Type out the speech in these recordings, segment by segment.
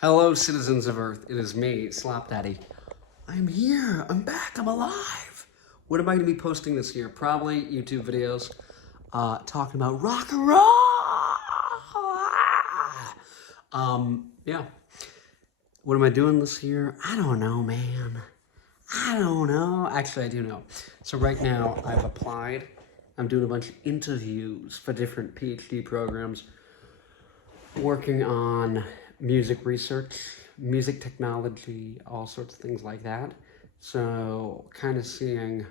Hello, citizens of Earth. It is me, Slop Daddy. I'm here. I'm back. I'm alive. What am I going to be posting this year? Probably YouTube videos talking about rock and roll. Yeah. What am I doing this year? I don't know, man. I don't know. Actually, I do know. So right now, I've applied. I'm doing a bunch of interviews for different PhD programs, working on music research, music technology, all sorts of things like that. So kind of seeing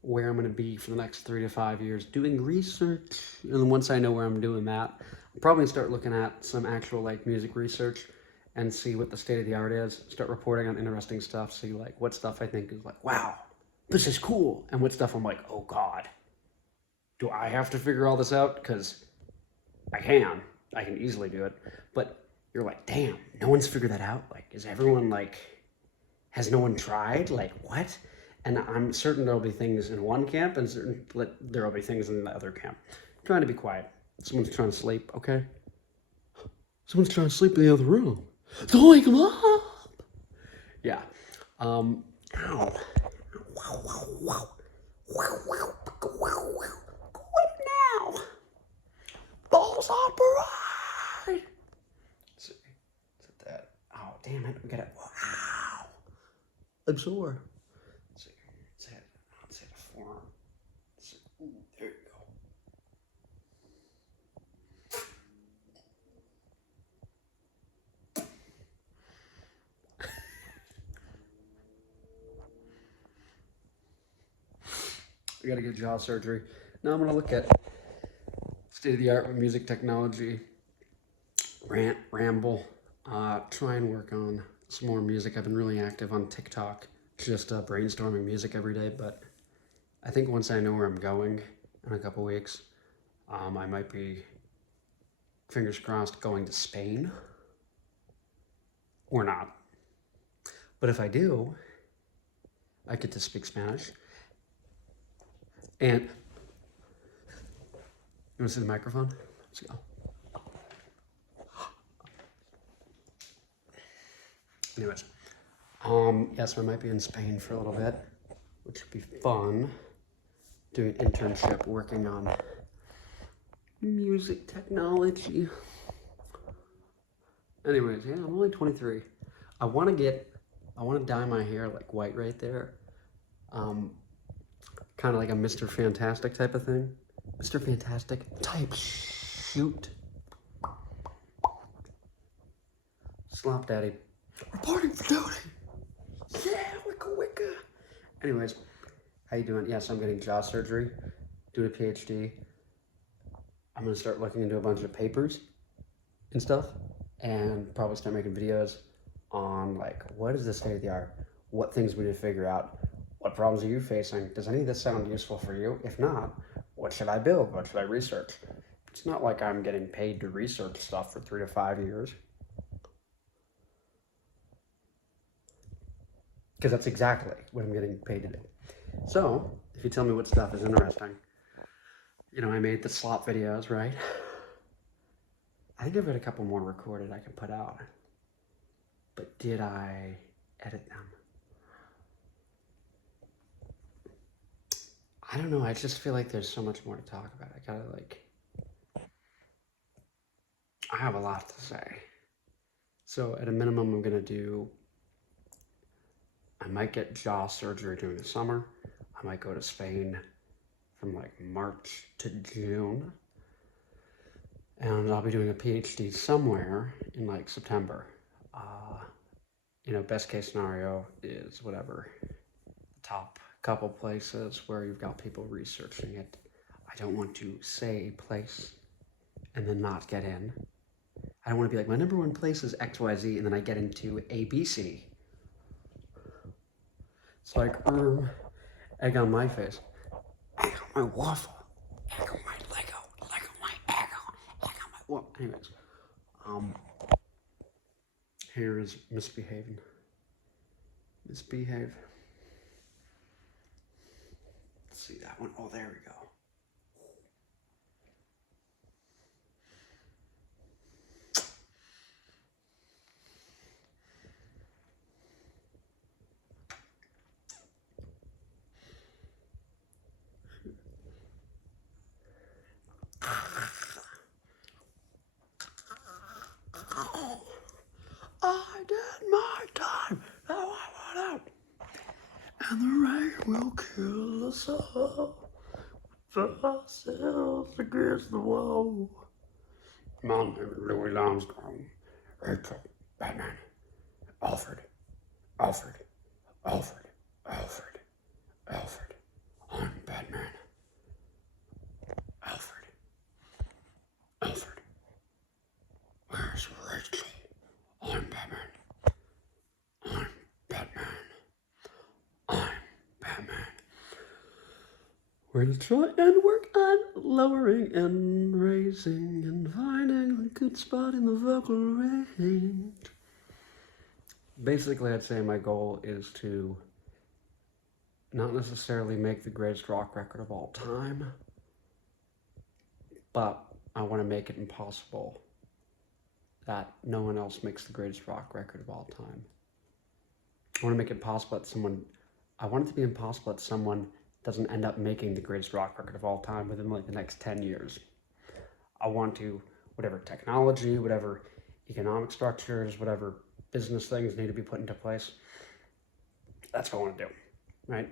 where I'm going to be for the next 3 to 5 years doing research. And once I know where I'm doing that, I'm probably going to start looking at some actual like music research and see what the state of the art is, start reporting on interesting stuff, see like what stuff I think is like, wow, this is cool, and what stuff I'm like, oh God, do I have to figure all this out? Because I can easily do it, but you're like, damn, no one's figured that out. Like, is everyone like, has no one tried? Like, what? And I'm certain there'll be things in one camp, and certain there'll be things in the other camp. I'm trying to be quiet. Someone's trying to sleep, okay? Someone's trying to sleep in the other room. Don't wake them up. Yeah. Ow. Wow, wow, wow. Wow, wow, wow, wow. Quit now. Balls on parade. Let's see. Is it that? Oh, damn it. We got it. Wow. I'm sore. Let's see. Let's hit a forearm. Let's see. Ooh, there you go. We got to get jaw surgery. Now I'm going to look at state of the art with music technology, rant, ramble, try and work on some more music. I've been really active on TikTok, just brainstorming music every day, but I think once I know where I'm going in a couple weeks, I might be, fingers crossed, going to Spain or not. But if I do, I get to speak Spanish. And you want to see the microphone? Let's go. Anyways, yes, I might be in Spain for a little bit, which would be fun. Doing an internship, working on music technology. Anyways, yeah, I'm only 23. I want to dye my hair like white right there. Kind of like a Mr. Fantastic type of thing. Mr. Fantastic type shoot. Slop Daddy. Reporting for duty. Yeah, wicka wicka. Anyways, how you doing? Yes, I'm getting jaw surgery, doing a PhD. I'm gonna start looking into a bunch of papers and stuff, and probably start making videos on like, what is the state of the art? What things we need to figure out? What problems are you facing? Does any of this sound useful for you? If not, what should I build? What should I research? It's not like I'm getting paid to research stuff for 3 to 5 years. Because that's exactly what I'm getting paid to do. So, if you tell me what stuff is interesting, I made the Slop videos, right? I think I've got a couple more recorded I can put out. But did I edit them? I don't know, I just feel like there's so much more to talk about. I have a lot to say. So at a minimum, I might get jaw surgery during the summer. I might go to Spain from like March to June. And I'll be doing a PhD somewhere in like September. Best case scenario is whatever, top couple places where you've got people researching it. I don't want to say a place and then not get in. I don't want to be like, my number one place is XYZ, and then I get into ABC. It's like, egg on my face, egg on my waffle, egg on my Lego, Lego my egg on my waffle. Anyways, here is misbehaving. Misbehave. Let's see that one. Oh, there we go. And the rain will kill us all. For ourselves against the wall. Mom and Louis Armstrong. Rachel, Batman. Alfred. Alfred. Alfred. Alfred. Alfred. I'm Batman. Alfred. Alfred. Where's Rachel? I'm Batman. I'm Batman. I'm Batman. We're gonna try and work on lowering and raising and finding the good spot in the vocal range. Basically, I'd say my goal is to not necessarily make the greatest rock record of all time, but I want to make it impossible that no one else makes the greatest rock record of all time. I want to make it possible that I want it to be impossible that someone doesn't end up making the greatest rock record of all time within like the next 10 years. I want to, whatever technology, whatever economic structures, whatever business things need to be put into place, that's what I want to do, right?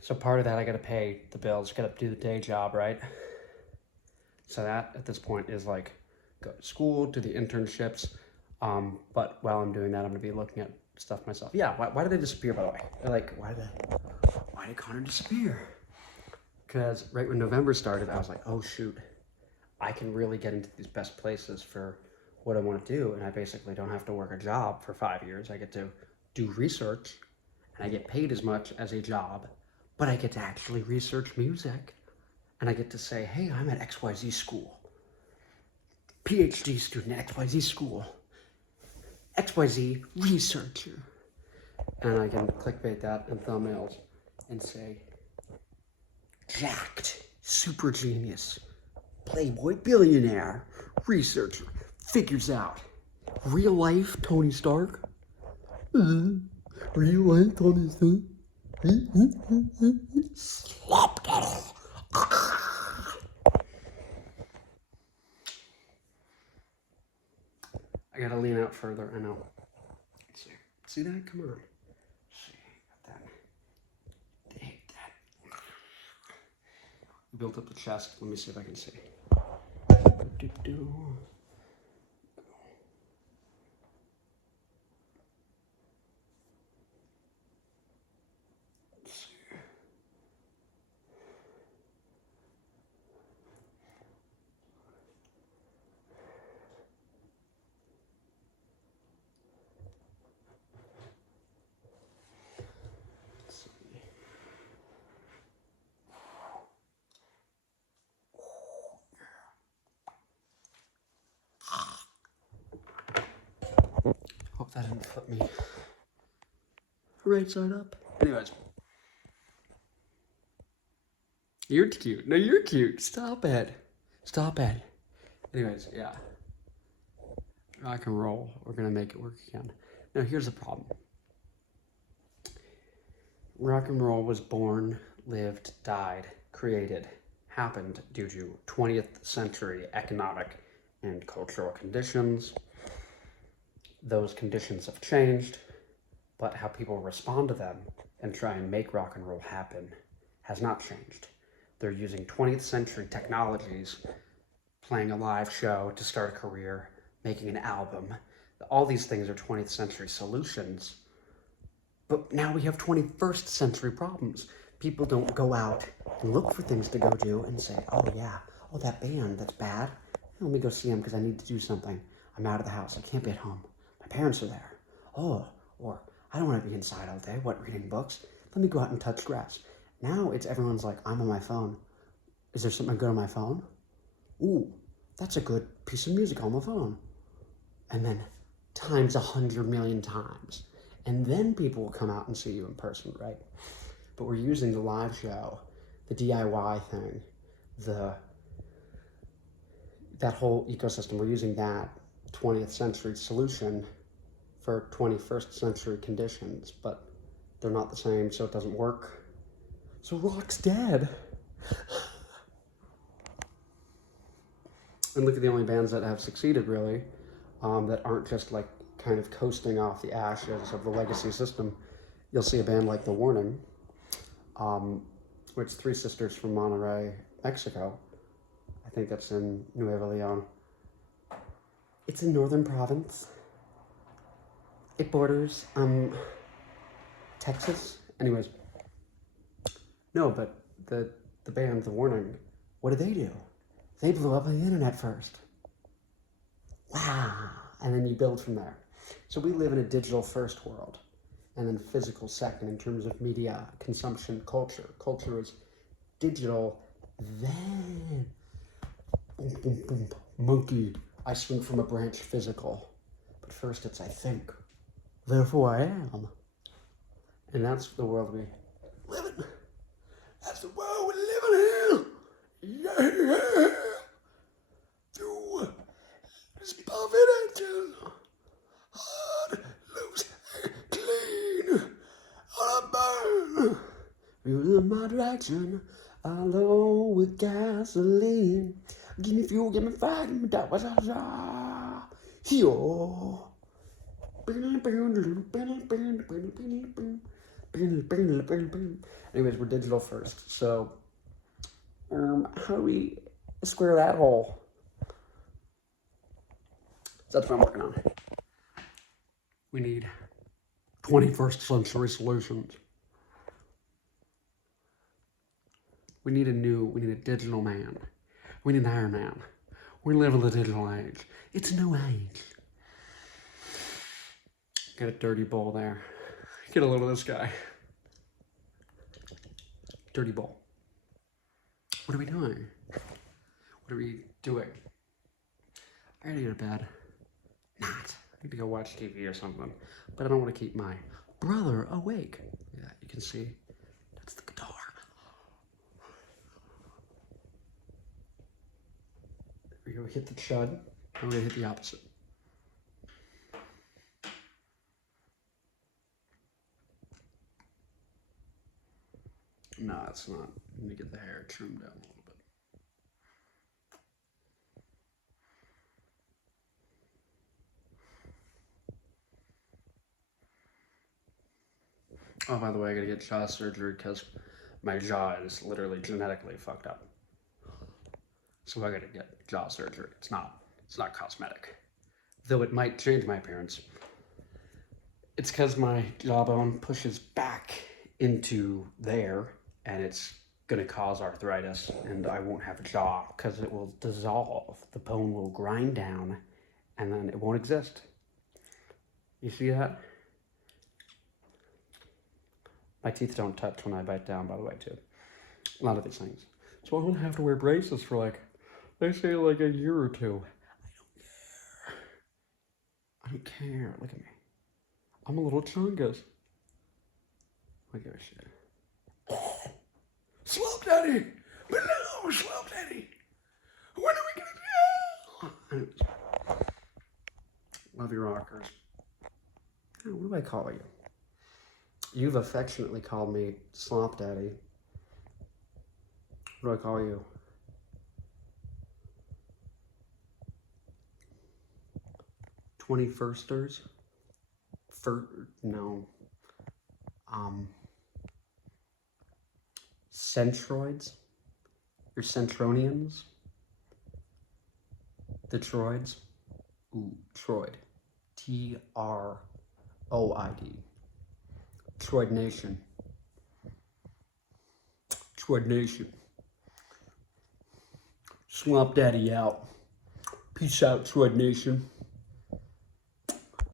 So part of that, I got to pay the bills, got to do the day job, right? So that at this point is like, go to school, do the internships, but while I'm doing that, I'm going to be looking at stuff myself. Yeah, why did they disappear, by the way? Like, why did Connor disappear? Because right when November started, I was like, oh shoot, I can really get into these best places for what I want to do, and I basically don't have to work a job for 5 years. I get to do research, and I get paid as much as a job, but I get to actually research music, and I get to say, hey, I'm at XYZ school. PhD student at XYZ school. XYZ researcher. And I can clickbait that in thumbnails and say, jacked, super genius, playboy billionaire, researcher, figures out real life Tony Stark. Real life Tony Stark. Slop kettle. I gotta lean out further, I know. Let's see. See that? Come on. Let's see, got that. Take that. Built up the chest. Let me see if I can see. Do-do-do. Hope that didn't flip me right side up. Anyways. You're cute. No, you're cute. Stop it. Stop it. Anyways, yeah. Rock and roll. We're gonna make it work again. Now, here's the problem. Rock and roll was born, lived, died, created, happened due to 20th century economic and cultural conditions. Those conditions have changed, but how people respond to them and try and make rock and roll happen has not changed. They're using 20th century technologies, playing a live show to start a career, making an album. All these things are 20th century solutions, but now we have 21st century problems. People don't go out and look for things to go do and say, oh yeah, oh that band, that's bad. Let me go see them because I need to do something. I'm out of the house, I can't be at home. My parents are there. Oh, or I don't want to be inside all day. What, reading books? Let me go out and touch grass. Now it's everyone's like, I'm on my phone. Is there something good on my phone? Ooh, that's a good piece of music on my phone. And then times 100 million times. And then people will come out and see you in person, right? But we're using the live show, the DIY thing, that whole ecosystem. We're using that 20th century solution for 21st century conditions, but they're not the same, so it doesn't work. So rock's dead. And look at the only bands that have succeeded, really, that aren't just like kind of coasting off the ashes of the legacy system. You'll see a band like The Warning, It's three sisters from Monterrey, Mexico. I think that's in Nuevo Leon. It's in northern province. It borders Texas. Anyways, no, but the band, The Warning, what did they do? They blew up on the internet first. Wow. And then you build from there. So we live in a digital first world, and then physical second in terms of media, consumption, culture. Culture is digital, then boom, boom, boom, monkey. I swing from a branch physical. But first it's I think, therefore I am. And that's the world we live in. That's the world we live in. Yeah. Do spove it until hard, loose, clean, on a burn. You're in my direction, alone with gasoline. Give me fuel, give me fire, give me that. Yo. Anyways, we're digital first, so how do we square that hole? So that's what I'm working on. We need 21st century solutions. We need a digital man. We need an Iron Man. We live in the digital age. It's a new age. Get a dirty bowl there. Get a load of this guy. Dirty bowl. What are we doing? What are we doing? I gotta go to bed. Not. I need to go watch TV or something. But I don't want to keep my brother awake. Yeah, you can see. That's the guitar. We're gonna hit the chud. And we're gonna hit the opposite. No, it's not. I'm gonna get the hair trimmed down a little bit. Oh, by the way, I gotta get jaw surgery because my jaw is literally genetically fucked up. So I gotta get jaw surgery. It's not cosmetic. Though it might change my appearance. It's because my jawbone pushes back into there, and it's gonna cause arthritis, and I won't have a jaw because it will dissolve. The bone will grind down, and then it won't exist. You see that? My teeth don't touch when I bite down, by the way, too. A lot of these things. So I'm gonna have to wear braces for they say like a year or two. I don't care. Look at me. I'm a little chungus. Look at this shit. Slop Daddy! Hello, Slop Daddy! When are we gonna go? Love your rockers. Oh, what do I call you? You've affectionately called me Slop Daddy. What do I call you? 21sters? No. Centroids? You're Centronians? The Troids? Ooh, Troid. Troid. Troid Nation. Troid Nation. Slop Daddy out. Peace out, Troid Nation.